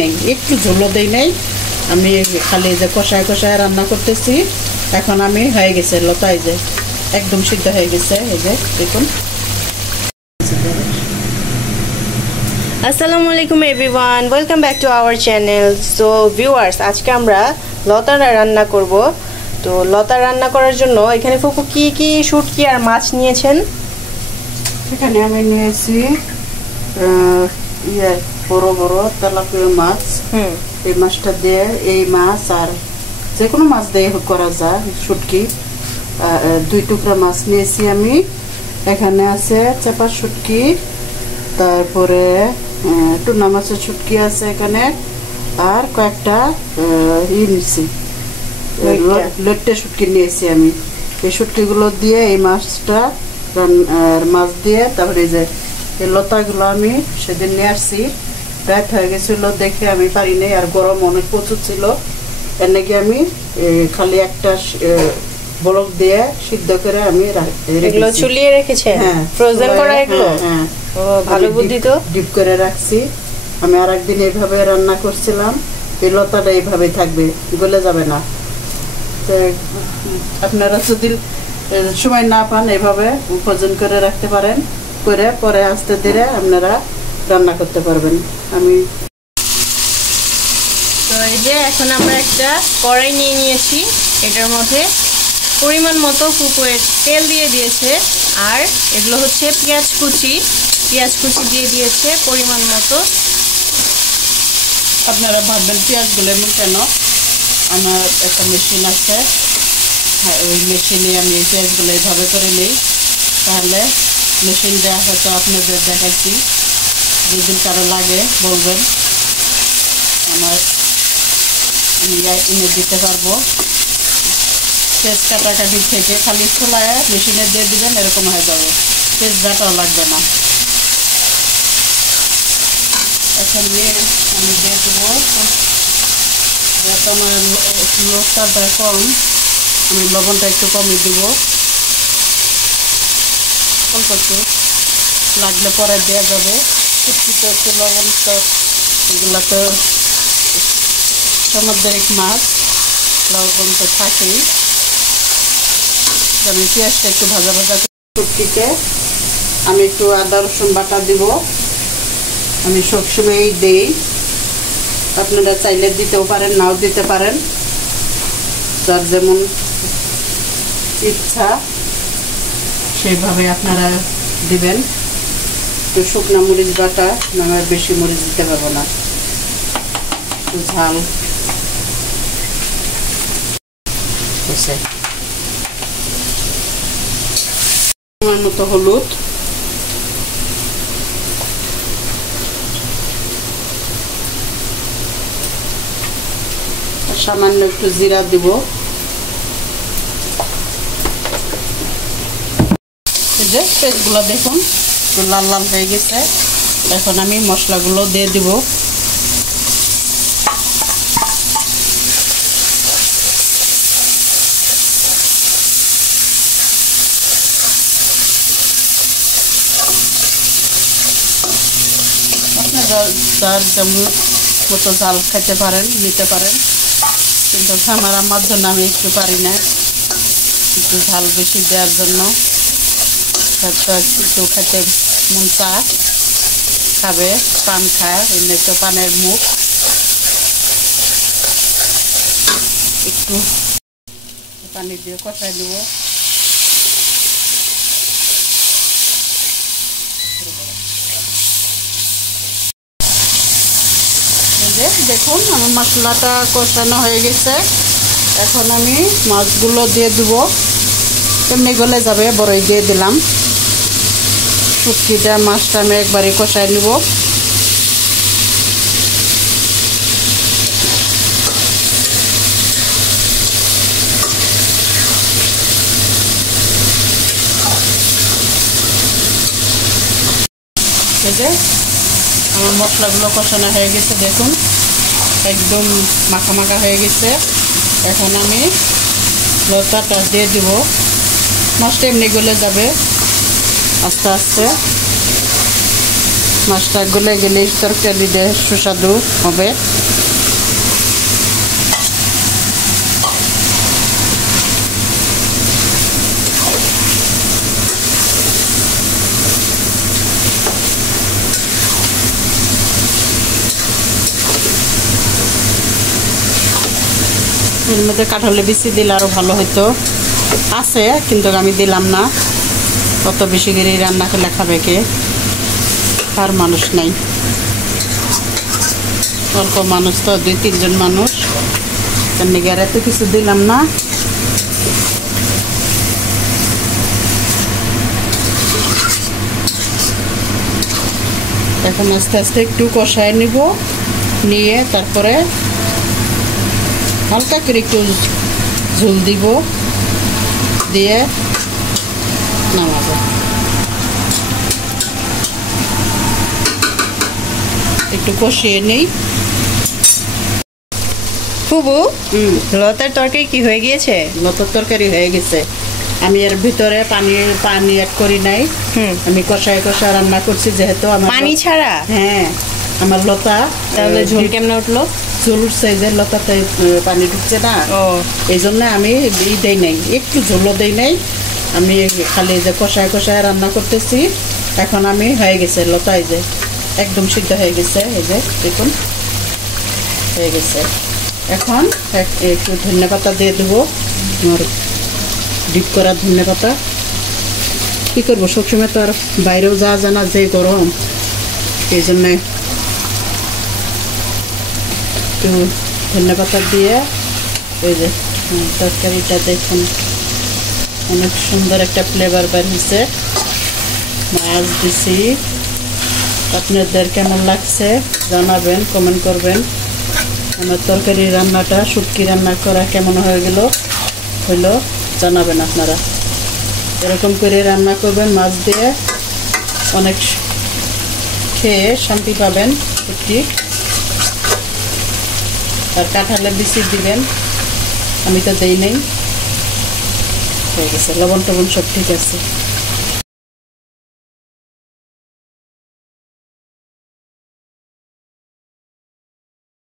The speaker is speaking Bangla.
নেই, একটু ঝোলও দেই নাই। আমি খালি যে কষায় কষায় রান্না করতেছি। এখন আমি হয়ে গেছে লতা, এই যে একদম সিদ্ধ হয়ে গেছে। এই যে দেখুন। আসসালামু আলাইকুম everyone, welcome back to our channel. So viewers, আজকে আমরা লতা রান্না করব। তো লতা রান্না করার জন্য এখানে ফুপু কি কি শুটকি আর মাছ নিয়েছেন? এখানে আমি নিয়েছি বড় বড় তেলাপিয়া মাছ। এই মাছটা দিয়ে, এই মাছ আর যে কোনো মাছ দিয়ে করা যায় শুটকি। 2 টুকরা মাছ নিয়েছি আমি। এখানে আছে চাপা শুটকি, তারপরে টুনা মাছের শুটকি আছে এখানে, আর কয়েকটা নিয়েছি লেট্টে শুটকি নিয়েছি আমি। এই শুটকিগুলো দিয়ে এই মাছটা মাছ দিয়ে, তারপরে এই যে এই লতাগুলো আমি সেদিন নিয়ে আসছি। রাত হয়ে গেছিল দেখে আমি পারি নাই, আর গরম অনেক প্রচুর ছিল। এর নাকি আমি খালি একটা বলক দিয়ে সিদ্ধ করে আমি এগুলো চুলিয়ে রেখেছি। হ্যাঁ, ফ্রোজেন করা এগুলো। হ্যাঁ, ও ভালো বুদ্ধি তো। ডিপ করে রাখছি আমি। আর একদিন এইভাবে রান্না করছিলাম। এই লতাটা এইভাবে থাকবে, গলে যাবে না। তো আপনারা যদি সময় না পান, এইভাবে ফ্রোজেন করে রাখতে পারেন, করে পরে আস্তে ধীরে আপনারা রান্না করতে পারবেন। আমি তো এই যে এখন আমরা একটা কড়াই নিয়ে নিয়েছি। এটার মধ্যে পরিমাণ মতো ফুপুয়ের তেল দিয়ে দিয়েছে, আর এগুলো হচ্ছে পেঁয়াজ কুচি দিয়ে দিয়েছে পরিমাণ মতো। আপনারা ভাববেন পেঁয়াজগুলো এমন কেন, আমার একটা মেশিন আছে। হ্যাঁ, ওই মেশিনে আমি এই পেঁয়াজগুলো এইভাবে করে নিই। তাহলে মেশিন দেওয়া হয়তো আপনাদের দেখাচ্ছি, যেদিন কারো লাগে বলবেন, আমি এনে দিতে পারবো। পেঁয়াজ কাটাকাটি থেকে খালি খোলায় মেশিনে দিয়ে দিবেন, এরকম হয়ে যাবে, পেঁয়াজ বাটাও লাগবে না। এখন আমি দিয়ে দেবো, যেহেতু আমার লবণটা কম, আমি লবণটা একটু কমই দিব। অল্প একটু লাগলে পরে দেওয়া যাবে। শুটকিতে একটু লবণ, তো এগুলো তো সামুদ্রিক মাছ, লবণ তো থাকেই। আমি পেঁয়াজটা একটু ভাজা ভাজা শুটকিতে আমি একটু আদা রসুন বাটা দিব। আমি সবসময়ই দিই, আপনারা চাইলে দিতেও পারেন, নাও দিতে পারেন, যার যেমন ইচ্ছা সেইভাবে আপনারা দিবেন। একটু শুকনো মরিচ বাটা, না বেশি মরিচ দিতে পারবো না, একটু ঝাল আমার মতো হলুদ, সামান্য একটু জিরা দিব। এই যে পেঁয়াজগুলো দেখুন লাল লাল হয়ে গেছে। এখন আমি মশলাগুলো দিয়ে দিব। আপনারা যার যেমন মতো ঝাল খেতে পারেন, নিতে পারেন, কিন্তু আমার জন্য আমি একটু পারি না, একটু ঝাল বেশি দেওয়ার জন্য। একটু খেতে মন চা খাবে, পান খায়, এমনি তো পানের মুখ। একটু পানি দিয়ে কষাই দেব। দেখুন আমার মশলাটা কষানো হয়ে গেছে। এখন আমি মাছগুলো দিয়ে দেব, এমনি গলে যাবে, বড়ই দিয়ে দিলাম। শুটকিটা মাছটা আমি একবারে কষাই নেব। এই যে আমার মশলাগুলো কষানো হয়ে গেছে, দেখুন একদম মাখা মাখা হয়ে গেছে। এখন আমি লতাটা দিয়ে দিব। মাছটা এমনি গলে যাবে আস্তে আস্তে। মাছটা গলে গেলে তরকারিতে সুস্বাদু হবে। এর মধ্যে কাঁঠালের বিচি দিলে আরও ভালো হতো, আছে কিন্তু আমি দিলাম না। কত বেশি করে রান্না করলে খাবে কে, আর মানুষ নাই, অল্প মানুষ তো, 2-3 জন মানুষ, এমনি গেলে তো কিছু দিলাম না। এখন আস্তে আস্তে একটু কষায় নিব, নিয়ে তারপরে হালকা করে একটু ঝোল দিব, দিয়ে নামাবো। একটু কষিয়ে নেই। ফুবু, লতার তরকারি কি হয়ে গিয়েছে? লতার তরকারি হয়ে গেছে। আমি এর ভিতরে পানি অ্যাড করি নাই, আমি কষায় কষায় রান্না করছি যেহেতু আমার পানি ছাড়া। হ্যাঁ, আমার লতা। তাহলে ঝোল কেমনে উঠলো? ঝোল উঠছে যে লতাতে পানি ঢুকছে না, এই জন্য আমি দেই নাই, একটু ঝোলও দেই নাই। আমি খালি যে কষায় কষায় রান্না করতেছি। এখন আমি হয়ে গেছে লতা, এই যে একদম সিদ্ধ হয়ে গেছে, এই যে দেখুন হয়ে গেছে। এখন একটু ধনে পাতা দিয়ে দেবো, আমার ডিপ করা ধনে পাতা। কী করবো, সবসময় তো আর বাইরেও যাওয়া যায় না, যে গরম, এই জন্যে একটু ধনে পাতা দিয়ে ওই যে তরকারিটা দেখুন অনেক সুন্দর একটা ফ্লেভার বের হয়েছে। মাছ দিছি, আপনাদের কেমন লাগছে জানাবেন, কমেন্ট করবেন। আমার তরকারি রান্নাটা, শুটকি রান্না করা কেমন হইলো জানাবেন আপনারা। এরকম করে রান্না করবেন মাছ দিয়ে, অনেক খেয়ে শান্তি পাবেন শুটকি। আর কাঁঠালের বিচি দিবেন, আমি তো দেই নেই। হয়ে গেছে, লবণ টবণ সব ঠিক আছে।